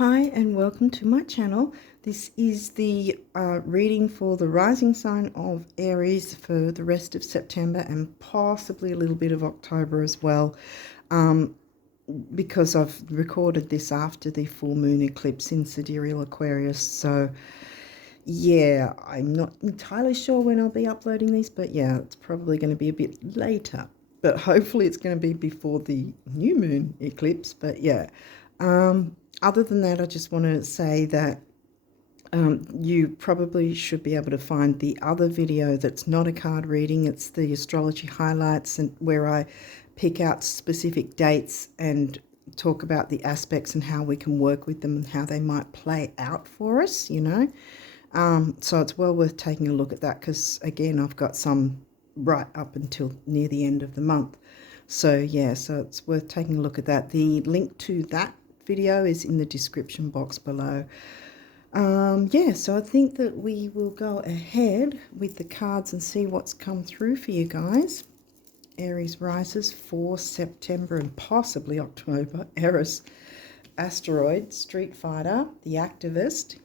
Hi and welcome to my channel. This is the reading for the rising sign of Aries for the rest of September and possibly a little bit of October as well, because I've recorded this after the full moon eclipse in Sidereal Aquarius. So yeah, I'm not entirely sure when I'll be uploading these, but yeah, it's probably going to be a bit later. But hopefully it's going to be before the new moon eclipse. But yeah, other than that, I just want to say that you probably should be able to find the other video that's not a card reading. It's the astrology highlights, and where I pick out specific dates and talk about the aspects and how we can work with them and how they might play out for us, you know. So it's well worth taking a look at that because, again, I've got some right up until near the end of the month. So yeah, so it's worth taking a look at that. The link to that video is in the description box below. Yeah, so I think that we will go ahead with the cards and see what's come through for you guys. Aries rises for September and possibly October. Aries, asteroid, street fighter, the activist.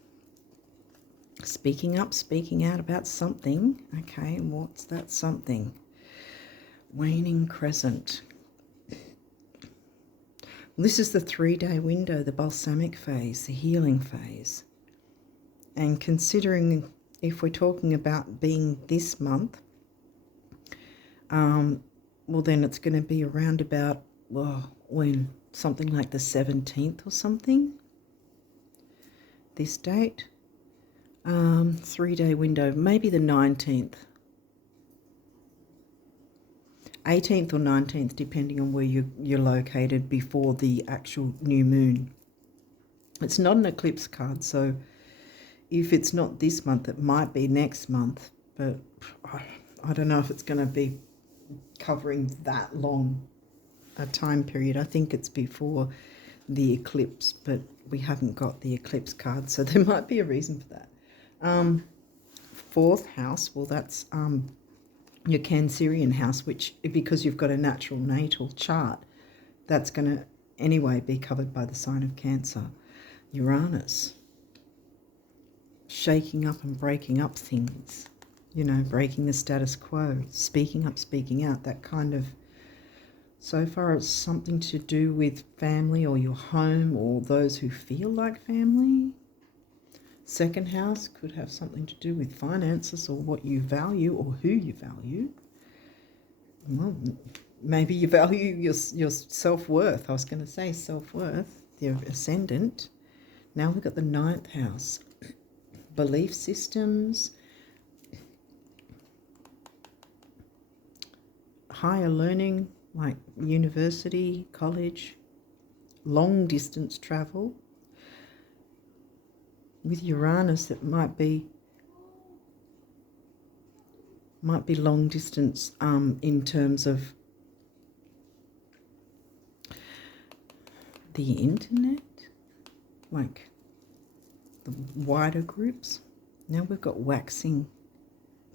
Speaking up, speaking out about something. Okay, what's that something? Waning crescent. This is the 3-day window, the balsamic phase, the healing phase. And considering if we're talking about being this month, well, then it's going to be around about, well, when? Something like the 17th or something. This date. 3-day window, maybe the 19th. 18th or 19th, depending on where you're located before the actual new moon. It's not an eclipse card, so if it's not this month, it might be next month, but I don't know if it's going to be covering that long a time period. I think it's before the eclipse, but we haven't got the eclipse card, so there might be a reason for that. Fourth house, well, that's your Cancerian house, which, because you've got a natural natal chart, that's going to anyway be covered by the sign of Cancer. Uranus, shaking up and breaking up things, you know, breaking the status quo, speaking up, speaking out, that kind of, so far it's something to do with family or your home or those who feel like family. Second house could have something to do with finances or what you value or who you value. Well, maybe you value your self-worth. I was going to say self-worth, the ascendant. Now we've got the 9th house. Belief systems, higher learning like university, college, long distance travel. With Uranus, it might be long distance in terms of the internet, like the wider groups. Now we've got waxing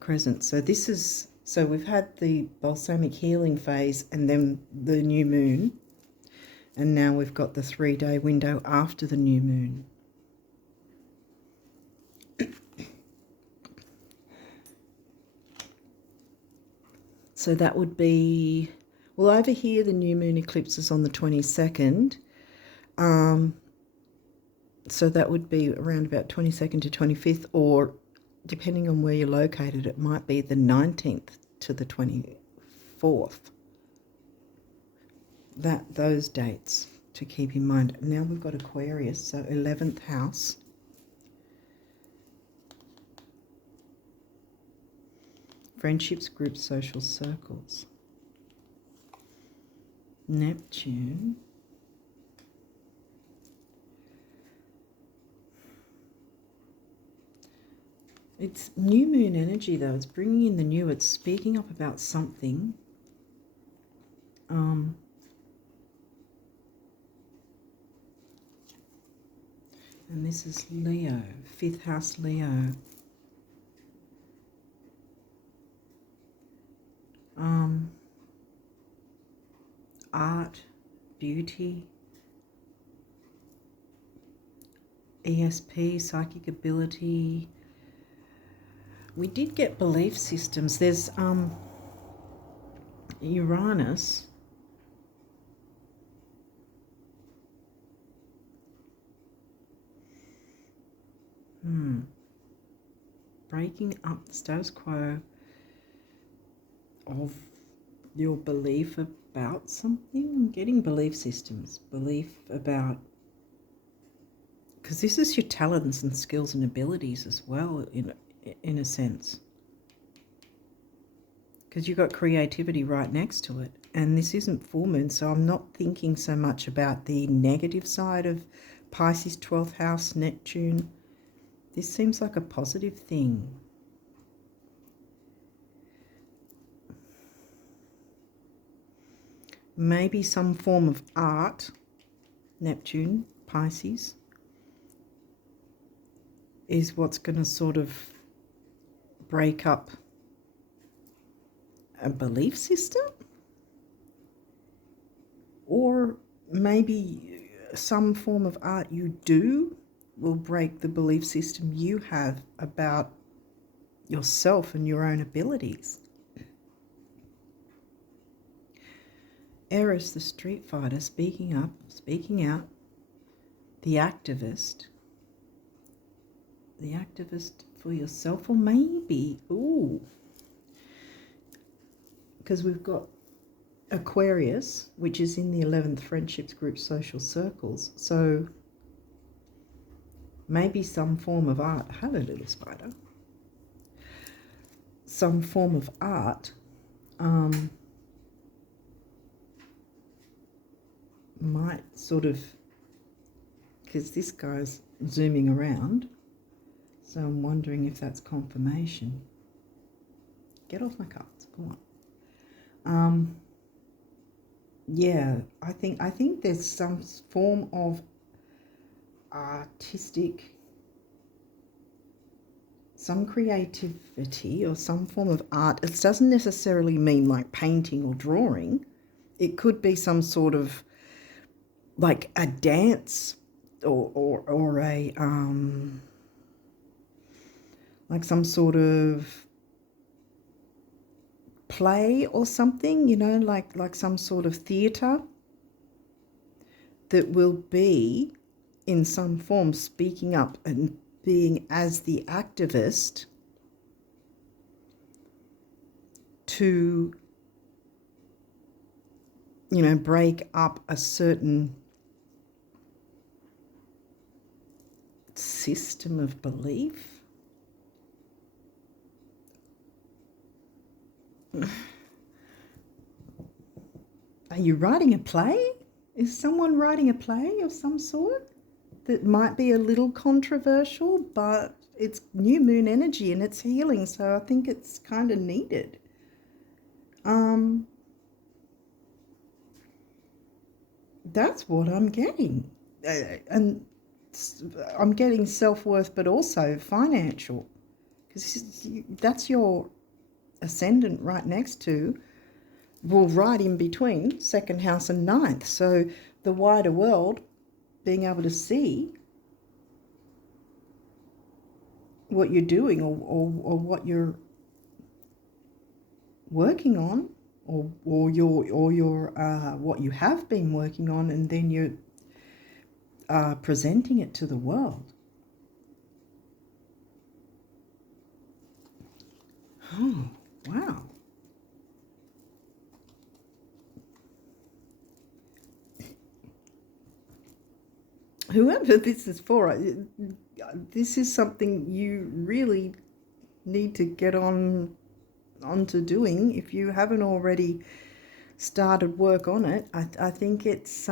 crescent. So this is, so we've had the balsamic healing phase and then the new moon, and now we've got the 3-day window after the new moon. So that would be, well, over here the new moon eclipse is on the 22nd. So that would be around about 22nd to 25th, or depending on where you're located, it might be the 19th to the 24th. Those dates to keep in mind. Now we've got Aquarius, so 11th house. Friendships, groups, social circles. Neptune. It's new moon energy, though. It's bringing in the new. It's speaking up about something. And this is Leo, 5th house Leo. Art, beauty, ESP, psychic ability. We did get belief systems. There's Uranus. Breaking up the status quo of your belief about something. I'm getting belief systems. Belief about... because this is your talents and skills and abilities as well, in a sense. Because you've got creativity right next to it. And this isn't full moon, so I'm not thinking so much about the negative side of Pisces 12th house, Neptune. This seems like a positive thing. Maybe some form of art, Neptune, Pisces, is what's going to sort of break up a belief system. Or maybe some form of art you do will break the belief system you have about yourself and your own abilities. Aries, the street fighter, speaking up, speaking out, the activist for yourself, or maybe, because we've got Aquarius, which is in the 11th friendships group social circles, so maybe some form of art, hello little spider, some form of art might sort of, because this guy's zooming around, so I'm wondering if that's confirmation. Get off my cards, come on. Yeah, I think there's some form of artistic, some creativity or some form of art. It doesn't necessarily mean like painting or drawing. It could be some sort of like a dance or a like some sort of play or something, you know, like some sort of theatre that will be in some form speaking up and being as the activist to, you know, break up a certain system of belief. Are you writing a play? Is someone writing a play of some sort that might be a little controversial, but it's new moon energy and it's healing, so I think it's kind of needed. That's what I'm getting. And I'm getting self-worth, but also financial, because that's your ascendant right next to, well, right in between second house and ninth. So the wider world, being able to see what you're doing or what you're working on, or your what you have been working on, and then you're presenting it to the world. Oh, wow. Whoever this is for, this is something you really need to get onto doing if you haven't already started work on it. I think it's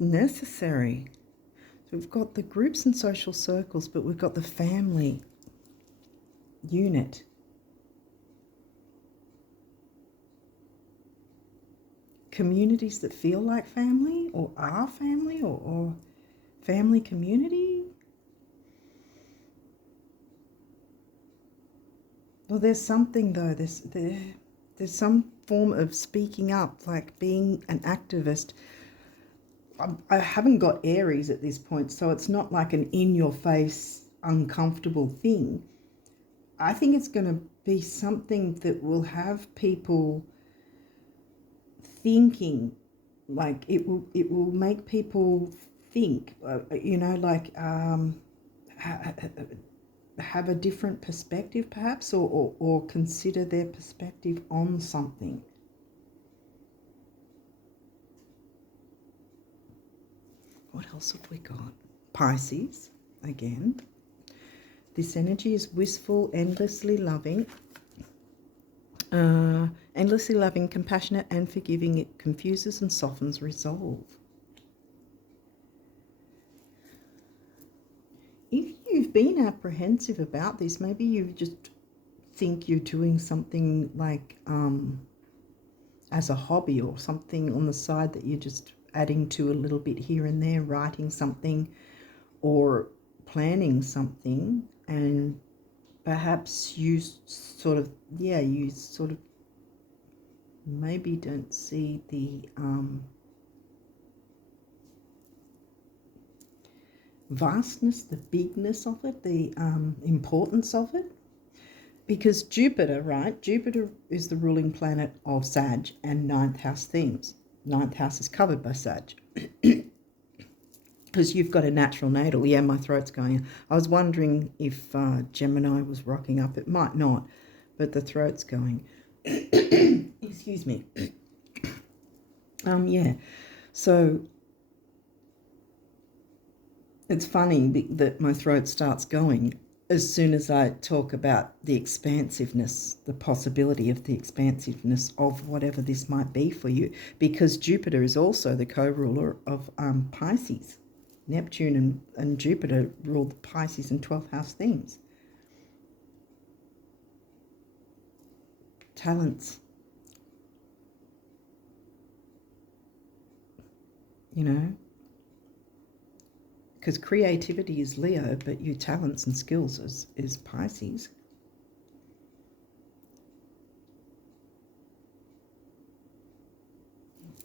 necessary. So we've got the groups and social circles, but we've got the family unit. Communities that feel like family or are family, or family community. Well, there's something though, there's some form of speaking up, like being an activist. I haven't got Aries at this point, so it's not like an in-your-face, uncomfortable thing. I think it's going to be something that will have people thinking, like it will make people think, you know, like have a different perspective perhaps, or consider their perspective on something. What else have we got? Pisces, again. This energy is wistful, endlessly loving. Endlessly loving, compassionate and forgiving. It confuses and softens resolve. If you've been apprehensive about this, maybe you just think you're doing something like as a hobby or something on the side that you're just adding to a little bit here and there, writing something or planning something, and perhaps you sort of maybe don't see the vastness, the bigness of it, the importance of it. Because Jupiter, right? Jupiter is the ruling planet of Sag and ninth house themes. Ninth house is covered by Sag. Because you've got a natural natal. Yeah, my throat's going. I was wondering if Gemini was rocking up. It might not, but the throat's going. Excuse me. Yeah. So it's funny that my throat starts going as soon as I talk about the expansiveness, the possibility of the expansiveness of whatever this might be for you, because Jupiter is also the co-ruler of Pisces. Neptune and Jupiter rule the Pisces and 12th house themes. Talents. You know, because creativity is Leo, but your talents and skills is Pisces.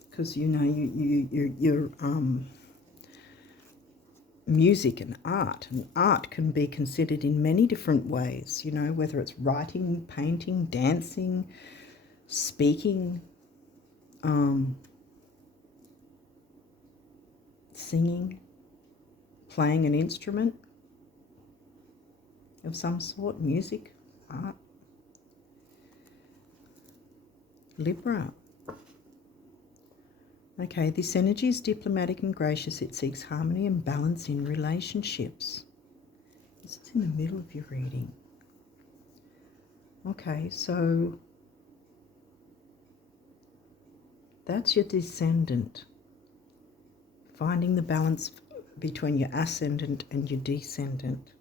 Because you know you're music and art can be considered in many different ways. You know, whether it's writing, painting, dancing, speaking, singing, playing an instrument of some sort, music, art. Libra. Okay, this energy is diplomatic and gracious. It seeks harmony and balance in relationships. This is in the middle of your reading. Okay, so that's your descendant. Finding the balance between your ascendant and your descendant.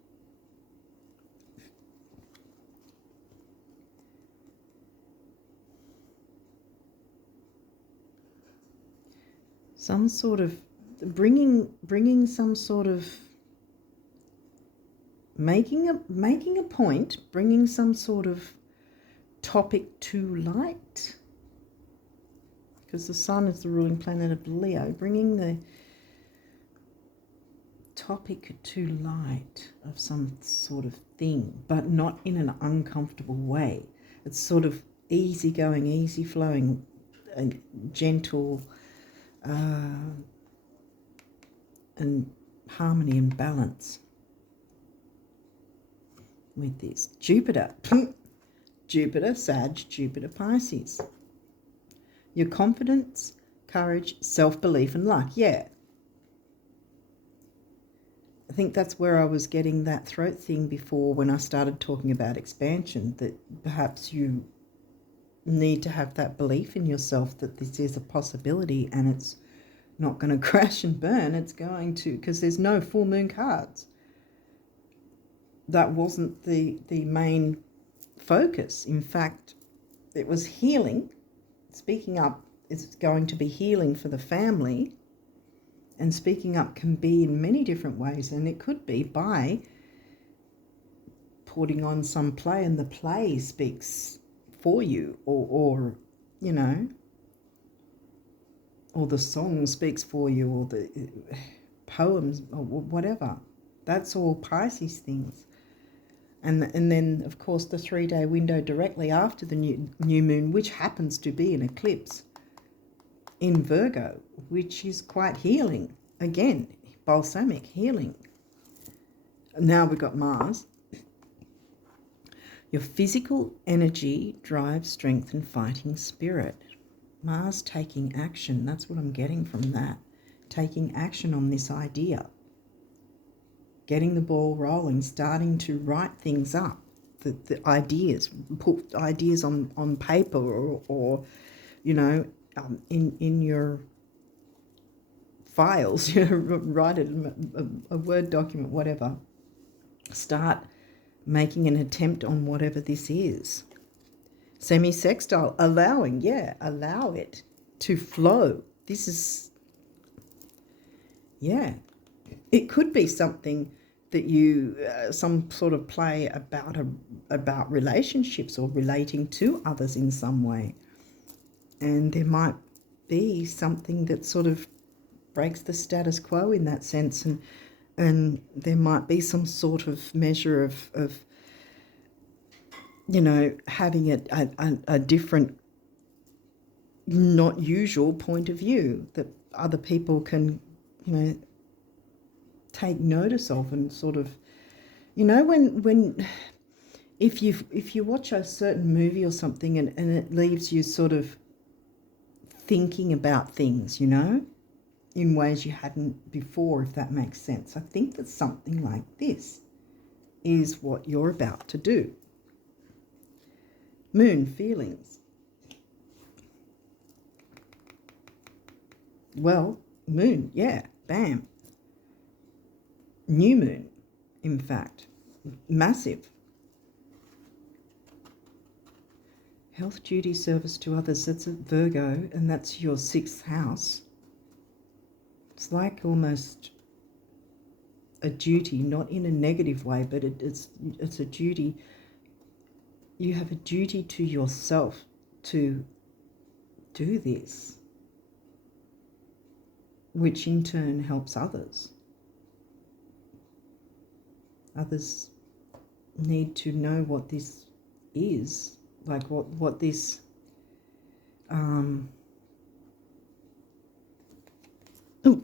Some sort of bringing some sort of making a point, bringing some sort of topic to light, because the sun is the ruling planet of Leo, bringing the topic to light of some sort of thing, but not in an uncomfortable way. It's sort of easygoing, easy flowing, gentle, and harmony and balance with this. Jupiter, Jupiter, Sag, Jupiter, Pisces. Your confidence, courage, self-belief and luck. Yeah. I think that's where I was getting that throat thing before when I started talking about expansion, that perhaps you need to have that belief in yourself that this is a possibility and it's not going to crash and burn. It's going to, because there's no full moon cards. That wasn't the main focus. In fact, it was healing. Speaking up is going to be healing for the family, and speaking up can be in many different ways, and it could be by putting on some play and the play speaks for you, or you know, or the song speaks for you, or the poems, or whatever. That's all Pisces things. And then, of course, the 3-day window directly after the new moon, which happens to be an eclipse in Virgo, which is quite healing. Again, balsamic healing. Now we've got Mars. Your physical energy drives strength and fighting spirit. Mars taking action. That's what I'm getting from that. Taking action on this idea. Getting the ball rolling, starting to write things up. The ideas, put ideas on paper or you know, in your files, you know, write it, a Word document, whatever. Start making an attempt on whatever this is. Semi-sextile, allow it to flow. This is, it could be something that you, some sort of play about relationships or relating to others in some way. And there might be something that sort of breaks the status quo in that sense, and there might be some sort of measure of you know, having a different, not usual point of view that other people can, you know, take notice of, and sort of, you know, when if you watch a certain movie or something and it leaves you sort of thinking about things, you know, in ways you hadn't before, if that makes sense. I think that something like this is what you're about to do. Moon feelings. Well, moon, yeah, bam. New moon, in fact, massive. Health, duty, service to others, that's a Virgo, and that's your 6th house. It's like almost a duty, not in a negative way, but it's a duty. You have a duty to yourself to do this, which in turn helps others. Others need to know what this is, like what this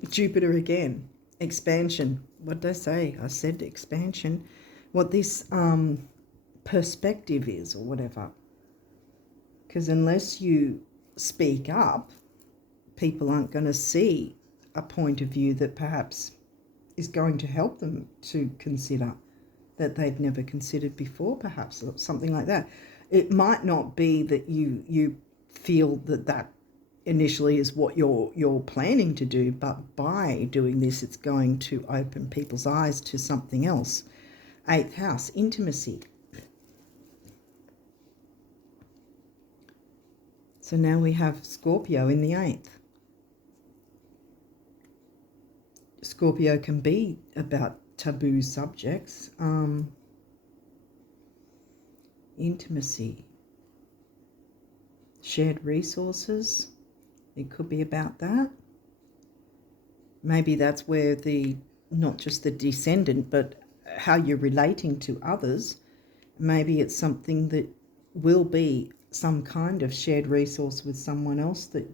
Jupiter again, expansion. What did I say? I said expansion. What this perspective is, or whatever. Because unless you speak up, people aren't going to see a point of view that perhaps is going to help them to consider that they've never considered before, perhaps, or something like that. It might not be that you feel that initially is what you're planning to do, but by doing this, it's going to open people's eyes to something else. 8th house, intimacy. So now we have Scorpio in the 8th. Scorpio can be about taboo subjects. Intimacy. Shared resources. It could be about that. Maybe that's where not just the descendant, but how you're relating to others. Maybe it's something that will be some kind of shared resource with someone else that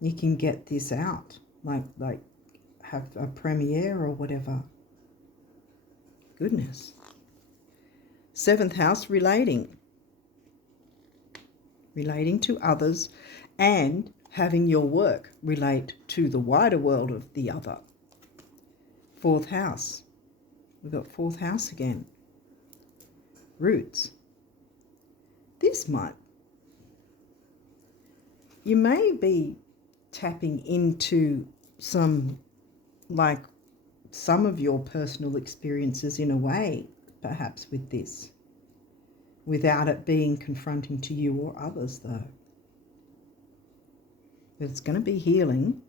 you can get this out, like have a premiere or whatever. Goodness. 7th house, relating to others and having your work relate to the wider world of the other. 4th house. We've got 4th house again. Roots. You may be tapping into some of your personal experiences in a way, perhaps, with this, without it being confronting to you or others, though. But it's going to be healing.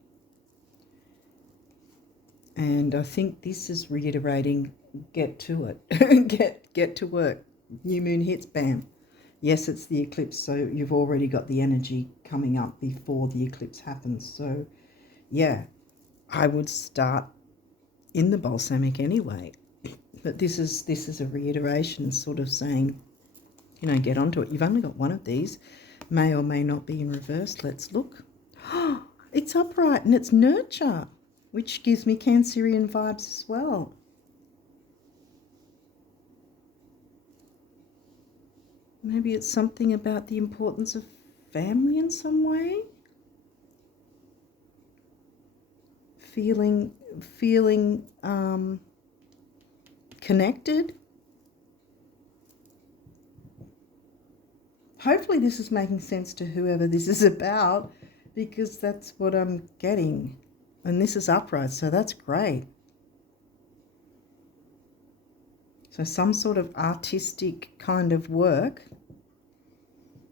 And I think this is reiterating, get to it. get to work. New moon hits, bam. Yes, it's the eclipse, so you've already got the energy coming up before the eclipse happens. So, yeah, I would start in the balsamic anyway. But this is a reiteration, sort of saying, get onto it. You've only got one of these, may or may not be in reverse. Let's look. It's upright and it's nurture, which gives me Cancerian vibes as well. Maybe it's something about the importance of family in some way. Feeling connected. Hopefully this is making sense to whoever this is about, because that's what I'm getting. And this is upright, so that's great. So some sort of artistic kind of work,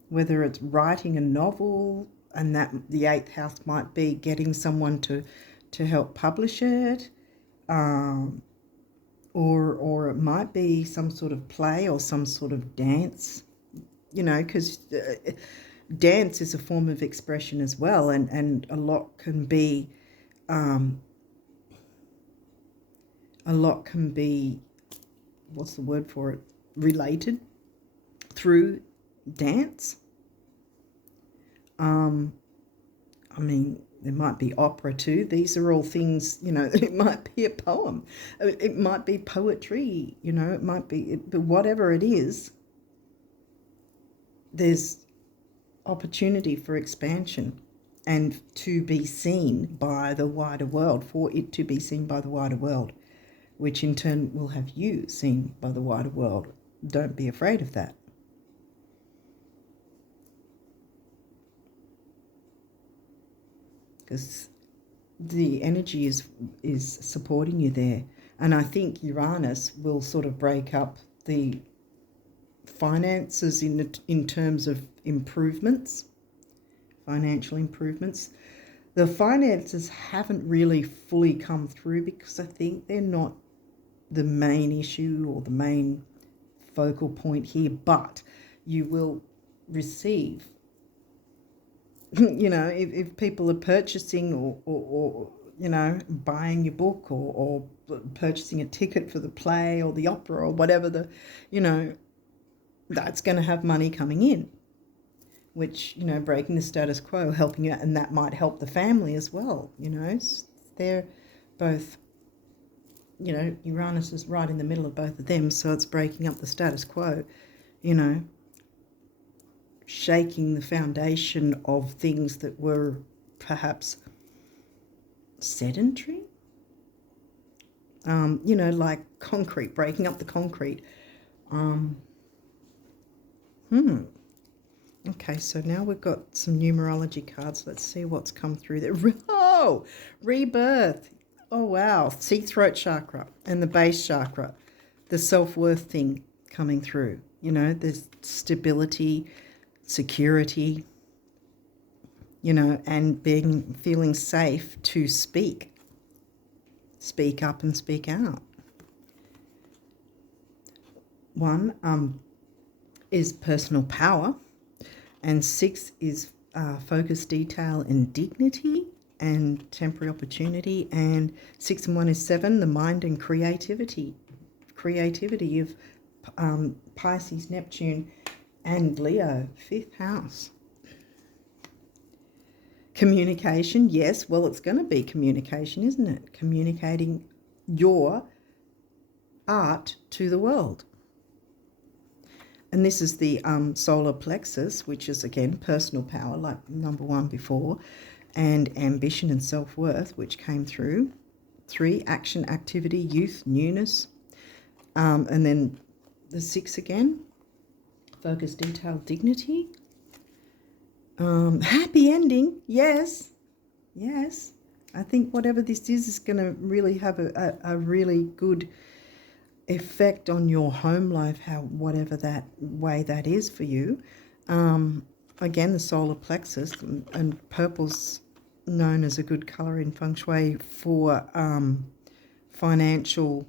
whether it's writing a novel, and that the 8th house might be getting someone to help publish it, or it might be some sort of play or some sort of dance, because dance is a form of expression as well, and a lot can be what's the word for it, related through dance. I mean, there might be opera too. These are all things, it might be a poem. It might be poetry, it might be, but whatever it is, there's opportunity for expansion and to be seen by the wider world, for it to be seen by the wider world, which in turn will have you seen by the wider world. Don't be afraid of that. Because the energy is supporting you there. And I think Uranus will sort of break up the finances in terms of improvements, financial improvements. The finances haven't really fully come through because I think they're not the main issue or the main focal point here, but you will receive, if people are purchasing or buying your book or purchasing a ticket for the play or the opera or whatever, that's going to have money coming in, which, breaking the status quo, helping you out, and that might help the family as well. They're both, Uranus is right in the middle of both of them, so it's breaking up the status quo, shaking the foundation of things that were perhaps sedentary, like concrete, breaking up the concrete. Okay, so now we've got some numerology cards. Let's see what's come through there. Oh, rebirth. Oh, wow. See, throat chakra and the base chakra, the self-worth thing coming through. There's stability, security, and feeling safe to speak up and speak out. 1 is personal power, and 6 is focus, detail, and dignity, and temporary opportunity, and 6 and 1 is 7, the mind and creativity of Pisces, Neptune, and Leo, 5th house. Communication, yes, well, it's going to be communication, isn't it? Communicating your art to the world. And this is the solar plexus, which is, again, personal power, like number 1 before, and ambition and self-worth, which came through. 3, action, activity, youth, newness. And then the 6 again, focus, detail, dignity. Happy ending, yes. I think whatever this is going to really have a really good effect on your home life, whatever that way that is for you. Again, the solar plexus, and purple's known as a good color in feng shui for financial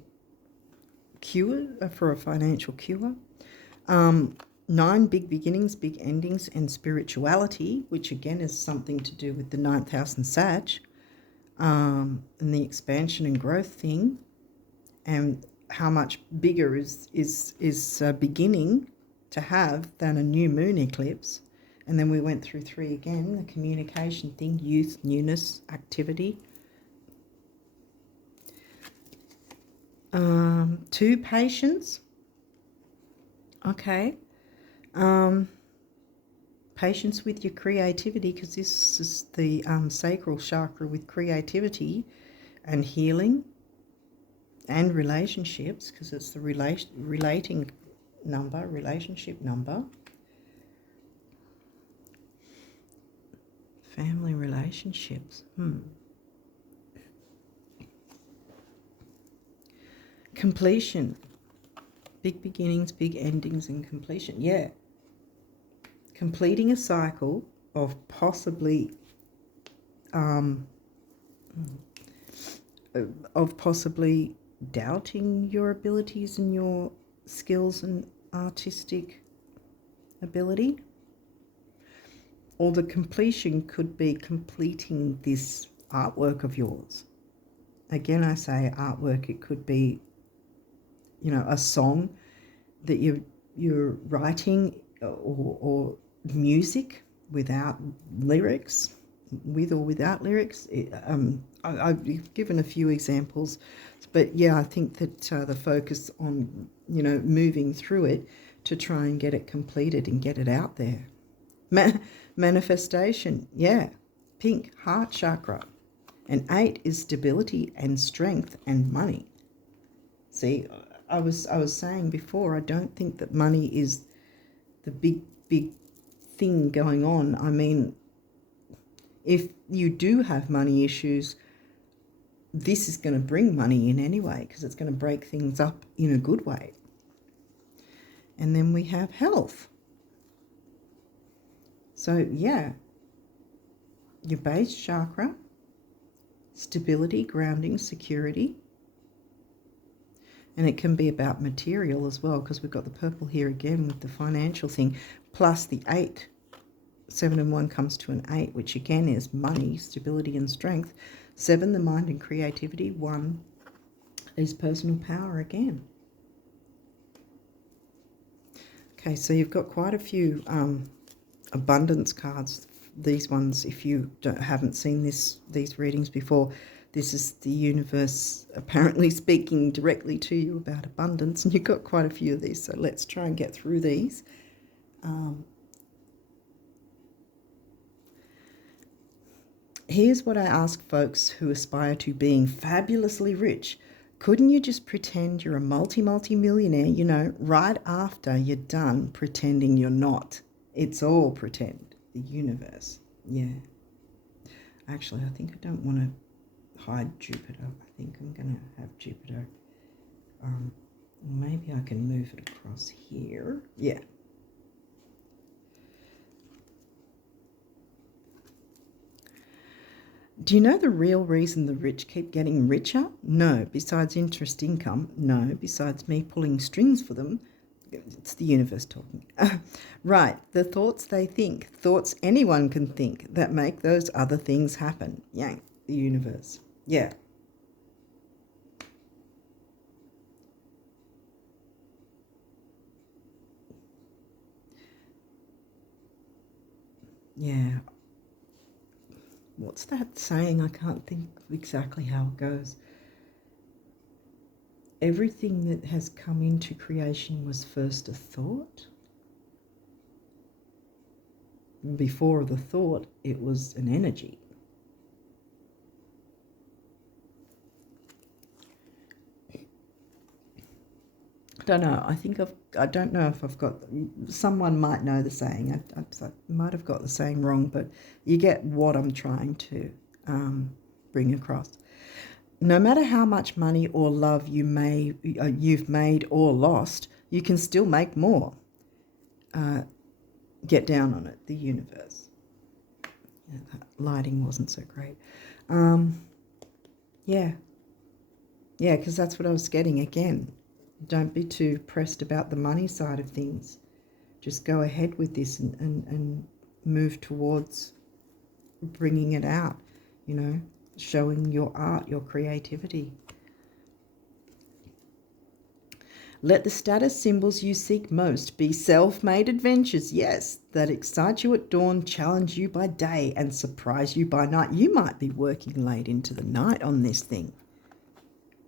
cure, for a financial cure. 9 big beginnings, big endings, and spirituality, which again is something to do with the 9th house and Sag, and the expansion and growth thing, and how much bigger is beginning to have than a new moon eclipse. And then we went through 3 again, the communication thing, youth, newness, activity. 2, patience. Okay. Patience with your creativity, because this is the sacral chakra with creativity and healing and relationships, because it's the relating number, relationship number. Family relationships. Completion. Big beginnings, big endings, and completion. Yeah. Completing a cycle of possibly doubting your abilities and your skills and artistic ability. Or the completion could be completing this artwork of yours. Again, I say artwork, it could be, a song that you're writing, or music without lyrics, with or without lyrics. I've given a few examples, but yeah, I think that the focus on, moving through it to try and get it completed and get it out there. Manifestation, yeah, pink, heart chakra. And 8 is stability and strength and money. See, I was saying before, I don't think that money is the big thing going on. I mean, if you do have money issues, this is going to bring money in anyway, because it's going to break things up in a good way. And then we have health. So yeah, your base chakra, stability, grounding, security. And it can be about material as well, because we've got the purple here again with the financial thing, plus the 8. 7 and 1 comes to an 8, which again is money, stability and strength. 7, the mind and creativity. 1 is personal power again. Okay, so you've got quite a few abundance cards. These ones, if you haven't seen these readings before, this is the universe apparently speaking directly to you about abundance, and you've got quite a few of these, so let's try and get through these. Here's what I ask folks who aspire to being fabulously rich. Couldn't you just pretend you're a multi-millionaire, right after you're done pretending you're not? It's all pretend, the universe. Yeah. Actually, I think I don't want to hide Jupiter. I think I'm going to have Jupiter. Maybe I can move it across here. Yeah. Do you know the real reason the rich keep getting richer? No. Besides interest income? No. Besides me pulling strings for them? It's the universe talking. Right. The thoughts they think. Thoughts anyone can think that make those other things happen. Yank. The universe. Yeah. Yeah. What's that saying? I can't think exactly how it goes. Everything that has come into creation was first a thought. Before the thought, it was an energy. I don't know. I don't know if I've got, someone might know the saying. I might have got the saying wrong, but you get what I'm trying to bring across. No matter how much money or love you've made or lost, you can still make more. Get down on it, the universe. Yeah, that lighting wasn't so great. Yeah, because that's what I was getting again. Don't be too pressed about the money side of things. Just go ahead with this and move towards bringing it out, you know, showing your art, your creativity. Let the status symbols you seek most be self-made adventures, yes, that excite you at dawn, challenge you by day, and surprise you by night. You might be working late into the night on this thing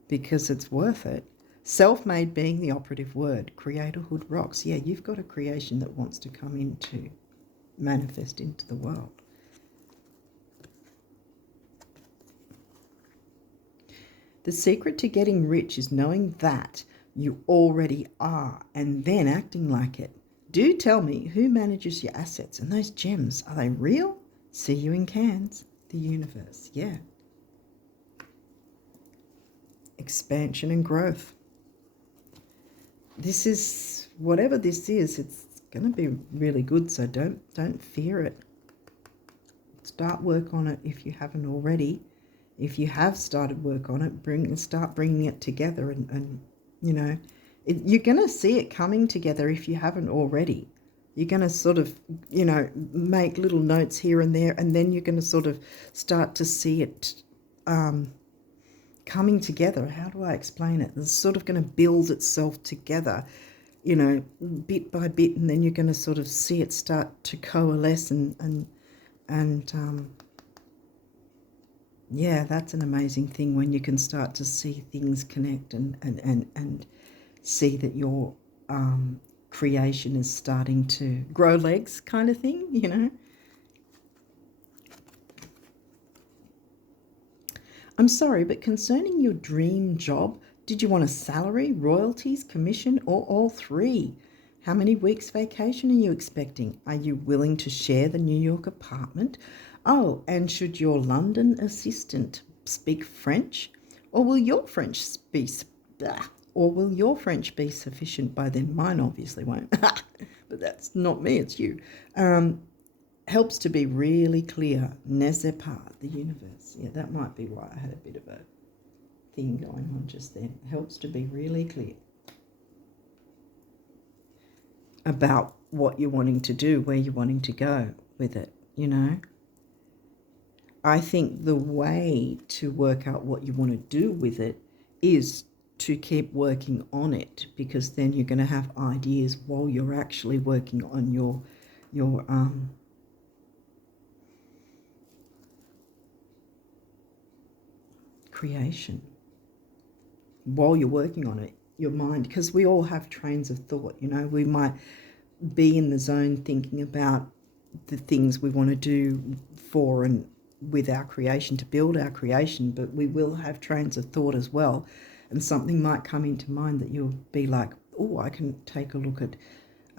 because it's worth it. Self-made being the operative word. Creatorhood rocks. Yeah, you've got a creation that wants to come into, manifest into the world. The secret to getting rich is knowing that you already are and then acting like it. Do tell me, who manages your assets and those gems? Are they real? See you in Cairns. The universe, yeah. Expansion and growth. This is, whatever this is, it's going to be really good, so don't fear it. Start work on it if you haven't already. If you have started work on it, start bringing it together and you know, you're going to see it coming together if you haven't already. You're going to sort of, you know, make little notes here and there, and then you're going to sort of start to see it coming together. How do I explain it? It's sort of going to build itself together, you know, bit by bit, and then you're going to sort of see it start to coalesce and yeah, that's an amazing thing when you can start to see things connect and see that your creation is starting to grow legs, kind of thing, you know. I'm sorry, but concerning your dream job, did you want a salary, royalties, commission, or all three? How many weeks vacation are you expecting? Are you willing to share the New York apartment? Oh, and should your London assistant speak French? Or will your French be sufficient by then? Mine obviously won't. But that's not me, it's you. Helps to be really clear. Ne sais pas, the universe. Yeah, that might be why I had a bit of a thing going on just then. Helps to be really clear about what you're wanting to do, where you're wanting to go with it, you know. I think the way to work out what you want to do with it is to keep working on it, because then you're going to have ideas while you're actually working on your creation. While you're working on it, your mind, because we all have trains of thought, you know, we might be in the zone thinking about the things we want to do for and with our creation, to build our creation, but we will have trains of thought as well, and something might come into mind that you'll be like, oh, I can take a look at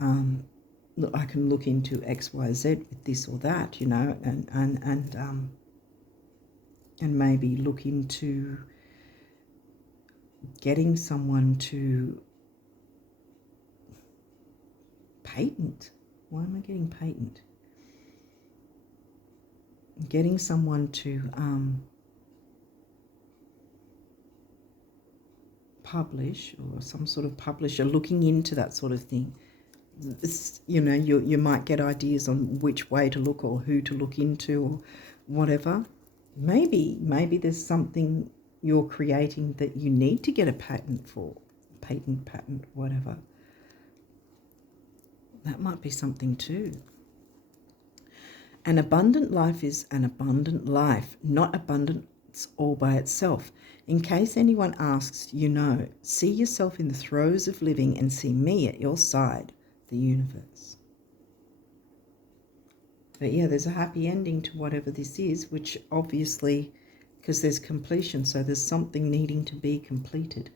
I can look into XYZ with this or that, you know, and maybe look into getting someone to patent. Why am I getting patent? Getting someone to publish, or some sort of publisher looking into that sort of thing. It's, you know, you might get ideas on which way to look or who to look into or whatever. Maybe there's something you're creating that you need to get a patent for, patent, whatever. That might be something too. An abundant life is an abundant life, not abundance all by itself. In case anyone asks, you know, see yourself in the throes of living and see me at your side, the universe. But yeah, there's a happy ending to whatever this is, which obviously, because there's completion, so there's something needing to be completed.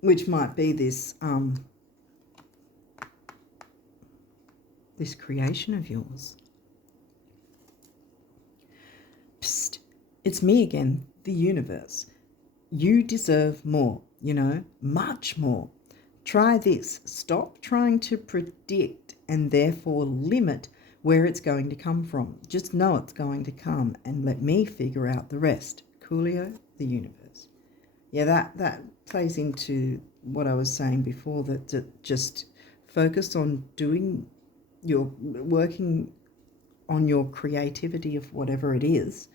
Which might be this this creation of yours. Psst, it's me again, the universe. You deserve more, you know, much more. Try this. Stop trying to predict and therefore limit where it's going to come from. Just know it's going to come and let me figure out the rest. Coolio, the universe. Yeah, that plays into what I was saying before, that just focus on working on your creativity of whatever it is,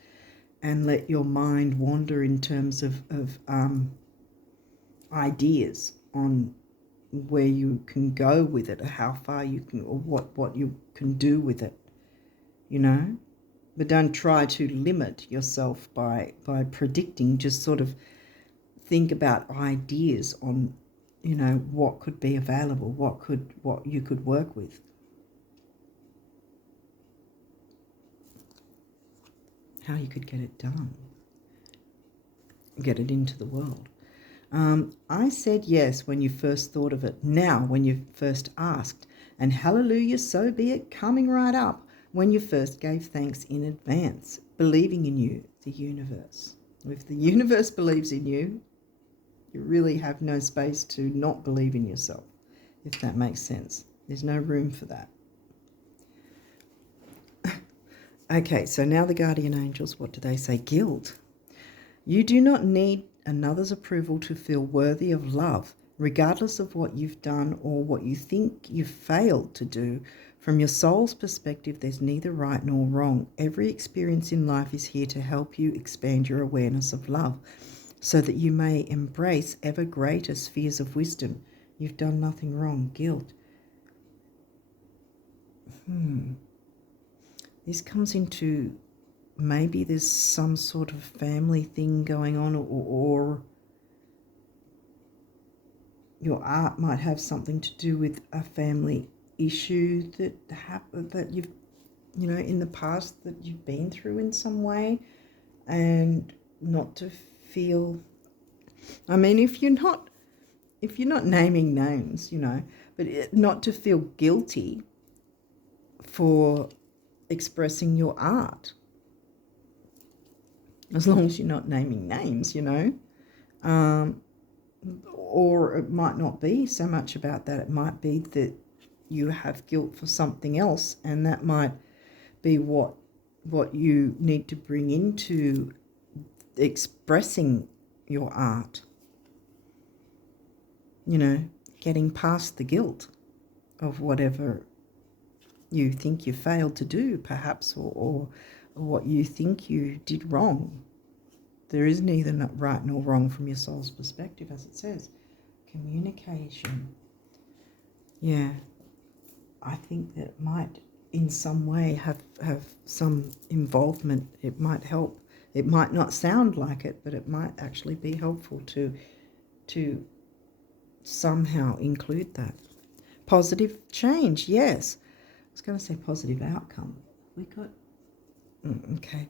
and let your mind wander in terms of ideas on where you can go with it, or how far you can, or what you can do with it, But don't try to limit yourself by predicting. Just sort of think about ideas on, what could be available, what you could work with. How you could get it done. Get it into the world. I said yes when you first thought of it, now when you first asked, and hallelujah, so be it, coming right up when you first gave thanks in advance, believing in you, the universe. If the universe believes in you, you really have no space to not believe in yourself, if that makes sense. There's no room for that. Okay, so now the guardian angels, what do they say? Guilt. You do not need another's approval to feel worthy of love, regardless of what you've done or what you think you've failed to do. From your soul's perspective, there's neither right nor wrong. Every experience in life is here to help you expand your awareness of love, so that you may embrace ever greater spheres of wisdom. You've done nothing wrong. Guilt. This comes into, maybe there's some sort of family thing going on, or your art might have something to do with a family issue that you've, in the past, that you've been through in some way, and not to feel, I mean, if you're not naming names, but not to feel guilty for expressing your art, as long as you're not naming names, or it might not be so much about that. It might be that you have guilt for something else, and that might be what you need to bring into expressing your art, getting past the guilt of whatever you think you failed to do, perhaps, or what you think you did wrong. There is neither right nor wrong from your soul's perspective, as it says. Communication. Yeah, I think that might in some way have some involvement. It might help. It might not sound like it, but it might actually be helpful to somehow include that. Positive change, yes. I was going to say positive outcome. We got... okay.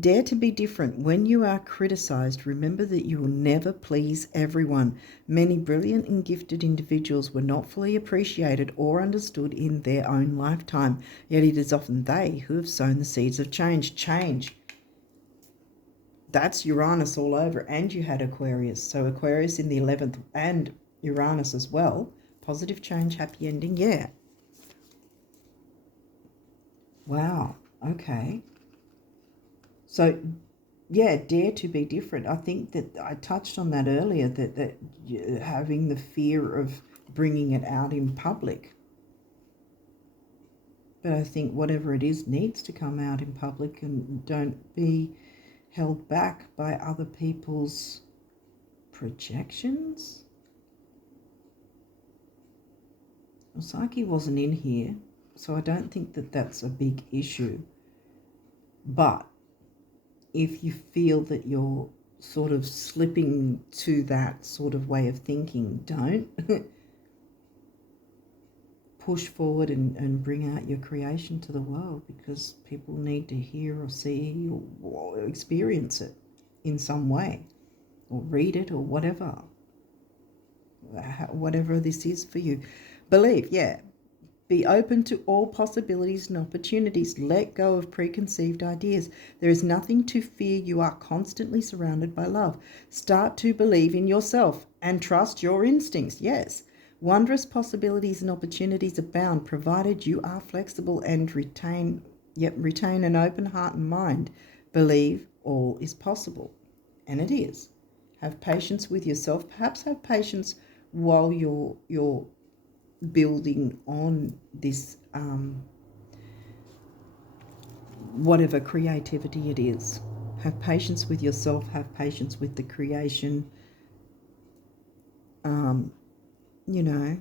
Dare to be different. When you are criticized, remember that you will never please everyone. Many brilliant and gifted individuals were not fully appreciated or understood in their own lifetime, yet it is often they who have sown the seeds of change. Change. That's Uranus all over, and you had Aquarius. So Aquarius in the 11th and Uranus as well. Positive change, happy ending, yeah. Wow, okay. So, yeah, dare to be different. I think that I touched on that earlier, that having the fear of bringing it out in public. But I think whatever it is needs to come out in public, and don't be held back by other people's projections. Well, Psyche wasn't in here, so I don't think that that's a big issue. But if you feel that you're sort of slipping to that sort of way of thinking, don't. Push forward and bring out your creation to the world, because people need to hear or see or experience it in some way, or read it, or whatever this is for you. Believe, yeah. Be open to all possibilities and opportunities. Let go of preconceived ideas. There is nothing to fear. You are constantly surrounded by love. Start to believe in yourself and trust your instincts. Yes. Wondrous possibilities and opportunities abound, provided you are flexible and retain an open heart and mind. Believe all is possible. And it is. Have patience with yourself. Perhaps have patience while you're building on this whatever creativity it is. Have patience with yourself. Have patience with the creation. You know,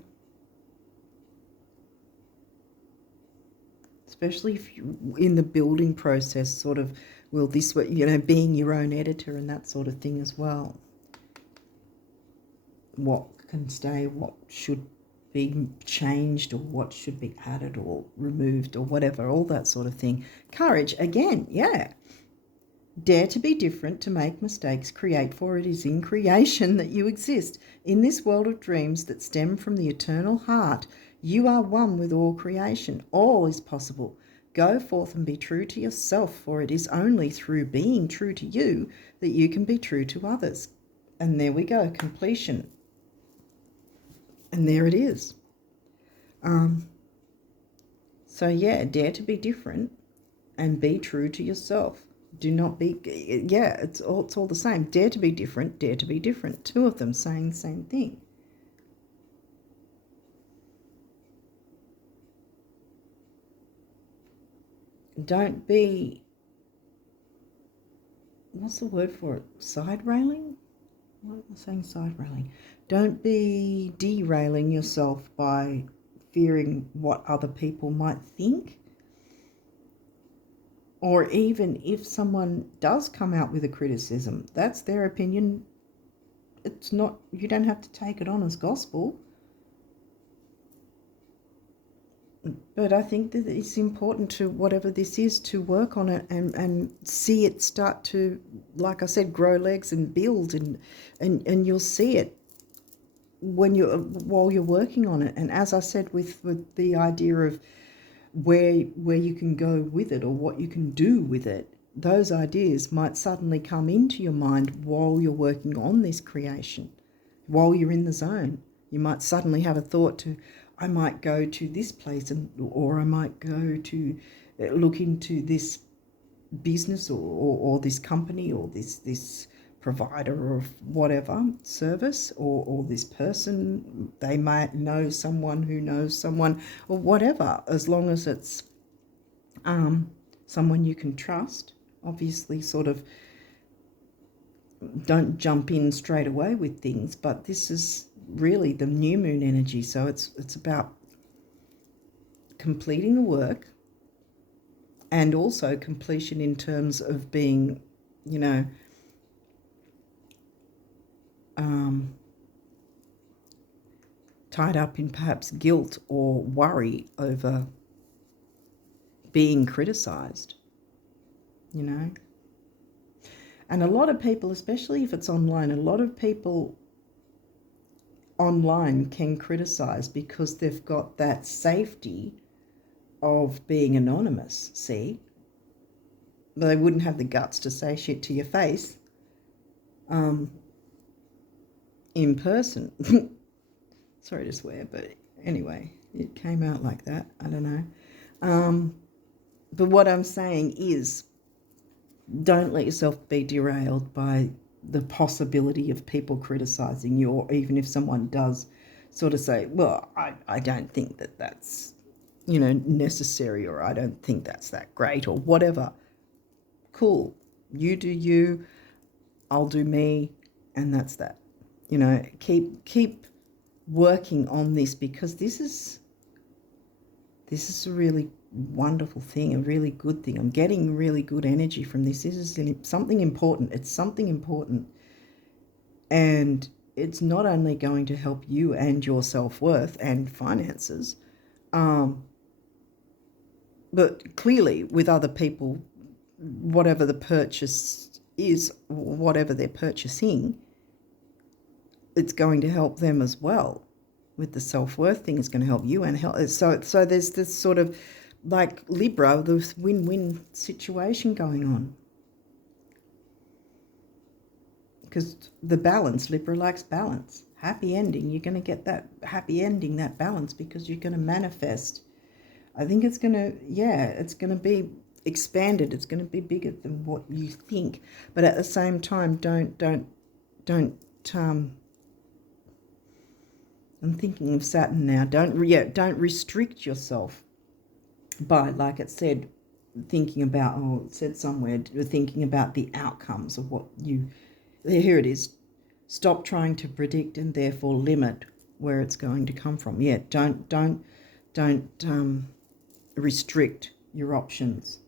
especially if you in the building process, sort of, will this, you know, being your own editor and that sort of thing as well. What can stay, what should be changed, or what should be added or removed, or whatever, all that sort of thing. Courage, again, yeah. Dare to be different, to make mistakes, create, for it is in creation that you exist. In this world of dreams that stem from the eternal heart, you are one with all creation. All is possible. Go forth and be true to yourself, for it is only through being true to you that you can be true to others. And there we go, completion. And there it is. So yeah, dare to be different and be true to yourself. Do not be, yeah, it's all the same. Dare to be different, dare to be different. Two of them saying the same thing. Don't be, what's the word for it? Side railing? What am I saying? Side railing. Don't be derailing yourself by fearing what other people might think. Or even if someone does come out with a criticism, that's their opinion. It's not, you don't have to take it on as gospel. But I think that it's important to, whatever this is, to work on it and see it start to, like I said, grow legs and build, and you'll see it when while you're working on it. And as I said, with the idea of where you can go with it, or what you can do with it, those ideas might suddenly come into your mind while you're working on this creation, while you're in the zone. You might suddenly have a thought to, I might go to this place, or I might go to look into this business, or this company, or this provider of whatever service, or this person. They might know someone who knows someone, or whatever, as long as it's someone you can trust. Obviously, sort of, don't jump in straight away with things, but this is really the new moon energy, so it's about completing the work, and also completion in terms of being, you know, tied up in perhaps guilt or worry over being criticized, you know. And a lot of people, especially if it's online, a lot of people online can criticize because they've got that safety of being anonymous, see? But they wouldn't have the guts to say shit to your face in person. Sorry to swear, but anyway, it came out like that. I don't know. But what I'm saying is, don't let yourself be derailed by the possibility of people criticizing you, or even if someone does sort of say, well, I don't think that's, you know, necessary, or I don't think that's that great, or whatever. Cool. You do you, I'll do me, and that's that. You know, keep working on this, because this is a really wonderful thing, a really good thing. I'm getting really good energy from this. This is something important. It's something important. And it's not only going to help you and your self-worth and finances, but clearly with other people, whatever the purchase is, whatever they're purchasing, it's going to help them as well. With the self-worth thing, it's going to help you and help. So there's this sort of, like Libra, this win-win situation going on. Because the balance, Libra likes balance. Happy ending, you're going to get that happy ending, that balance, because you're going to manifest. I think it's going to, it's going to be expanded. It's going to be bigger than what you think. But at the same time, don't I'm thinking of Saturn now. Don't restrict yourself by, like it said, thinking about, it said somewhere, thinking about the outcomes of what you, here it is. Stop trying to predict and therefore limit where it's going to come from. Yeah, don't restrict your options.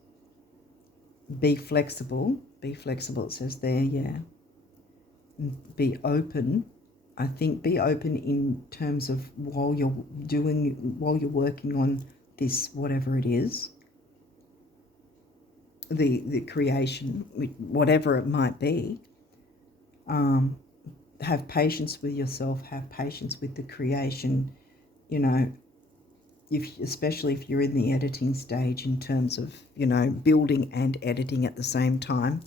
Be flexible. Be flexible, it says there, yeah. Be open. I think be open in terms of while you're working on this, whatever it is, the creation, whatever it might be. Have patience with yourself, have patience with the creation, you know, especially if you're in the editing stage, in terms of, you know, building and editing at the same time.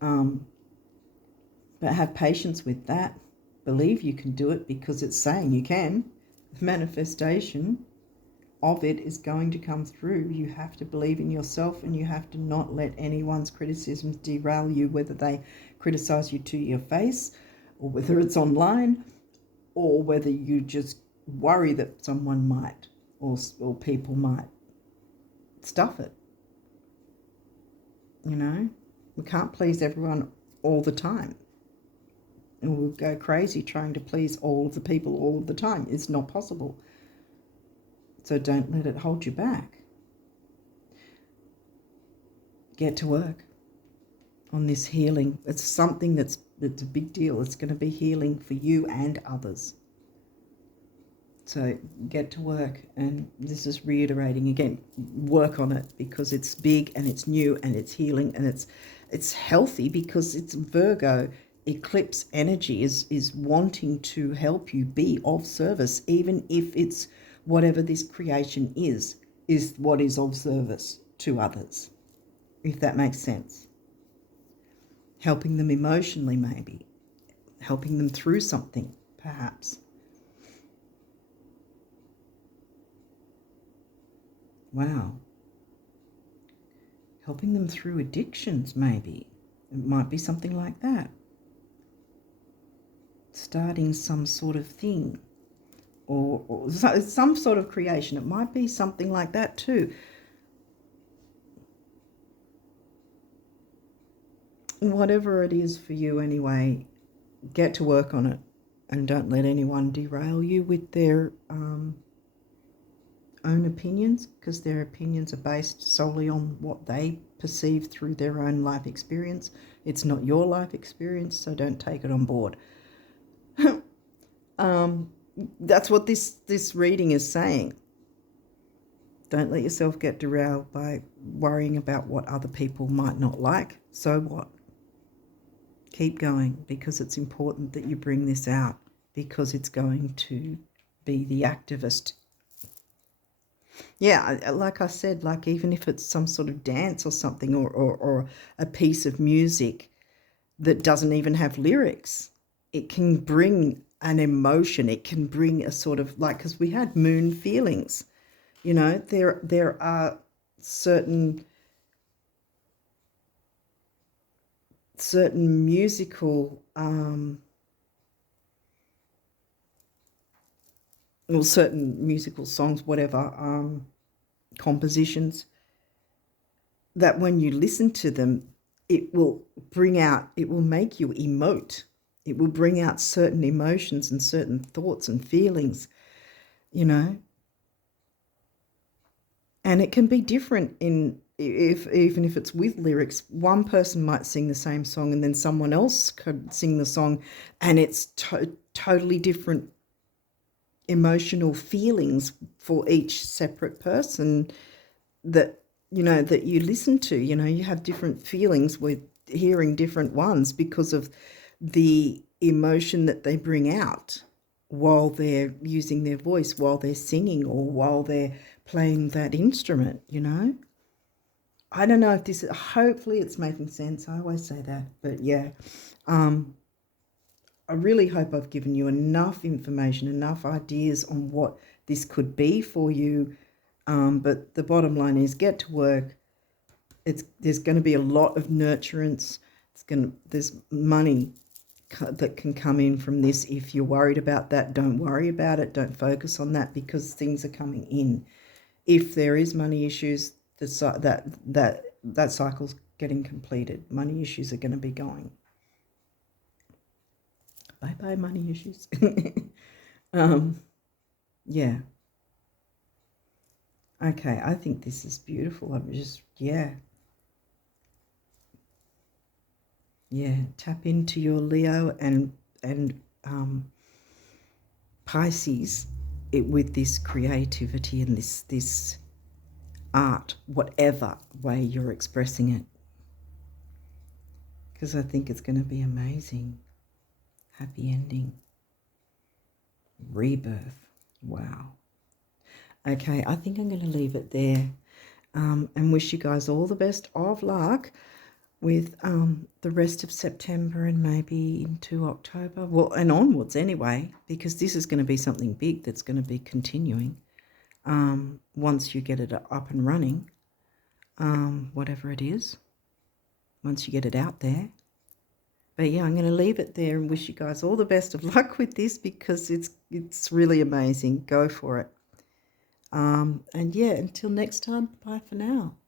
But have patience with that. Believe you can do it, because it's saying you can. The manifestation of it is going to come through. You have to believe in yourself, and you have to not let anyone's criticisms derail you, whether they criticize you to your face, or whether it's online, or whether you just worry that someone might, or people might stuff it. You know, we can't please everyone all the time. And we'll go crazy trying to please all of the people all of the time. It's not possible. So don't let it hold you back. Get to work on this healing. It's something it's a big deal. It's going to be healing for you and others. So get to work, and this is reiterating again, work on it, because it's big and it's new and it's healing, and it's healthy, because it's Virgo. Eclipse energy is wanting to help you be of service, even if it's whatever this creation is what is of service to others, if that makes sense. Helping them emotionally, maybe. Helping them through something, perhaps. Wow. Helping them through addictions, maybe. It might be something like that. Starting some sort of thing, or some sort of creation. It might be something like that too. Whatever it is for you anyway, get to work on it, and don't let anyone derail you with their own opinions, because their opinions are based solely on what they perceive through their own life experience. It's not your life experience, so don't take it on board. That's what this reading is saying. Don't let yourself get derailed by worrying about what other people might not like. So what? Keep going, because it's important that you bring this out, because it's going to be the activist. Yeah, like I said, like even if it's some sort of dance or something, or a piece of music that doesn't even have lyrics, it can bring an emotion. It can bring a sort of, like, because we had moon feelings, you know, there are certain musical certain musical songs, whatever, compositions, that when you listen to them, it will make you emote. It will bring out certain emotions and certain thoughts and feelings, you know. And it can be different even if it's with lyrics. One person might sing the same song, and then someone else could sing the song, and it's totally different emotional feelings for each separate person that, you know, that you listen to. You know, you have different feelings with hearing different ones because of the emotion that they bring out while they're using their voice, while they're singing, or while they're playing that instrument, you know. I don't know if this, hopefully it's making sense. I always say that, but yeah. I really hope I've given you enough information, enough ideas on what this could be for you. But the bottom line is, get to work. There's going to be a lot of nurturance. There's money that can come in from this. If you're worried about that, don't worry about it. Don't focus on that, because things are coming in. If there is money issues, that cycle's getting completed. Money issues are going to be going. Bye-bye, money issues. Yeah. Okay, I think this is beautiful. I'm just, yeah. Yeah, tap into your Leo and Pisces with this creativity and this art, whatever way you're expressing it, because I think it's going to be amazing. Happy ending. Rebirth. Wow. Okay, I think I'm going to leave it there, and wish you guys all the best of luck with the rest of September and maybe into October. Well, and onwards anyway, because this is going to be something big that's going to be continuing once you get it up and running, whatever it is, once you get it out there. But yeah, I'm going to leave it there and wish you guys all the best of luck with this, because it's really amazing. Go for it. And yeah, until next time, bye for now.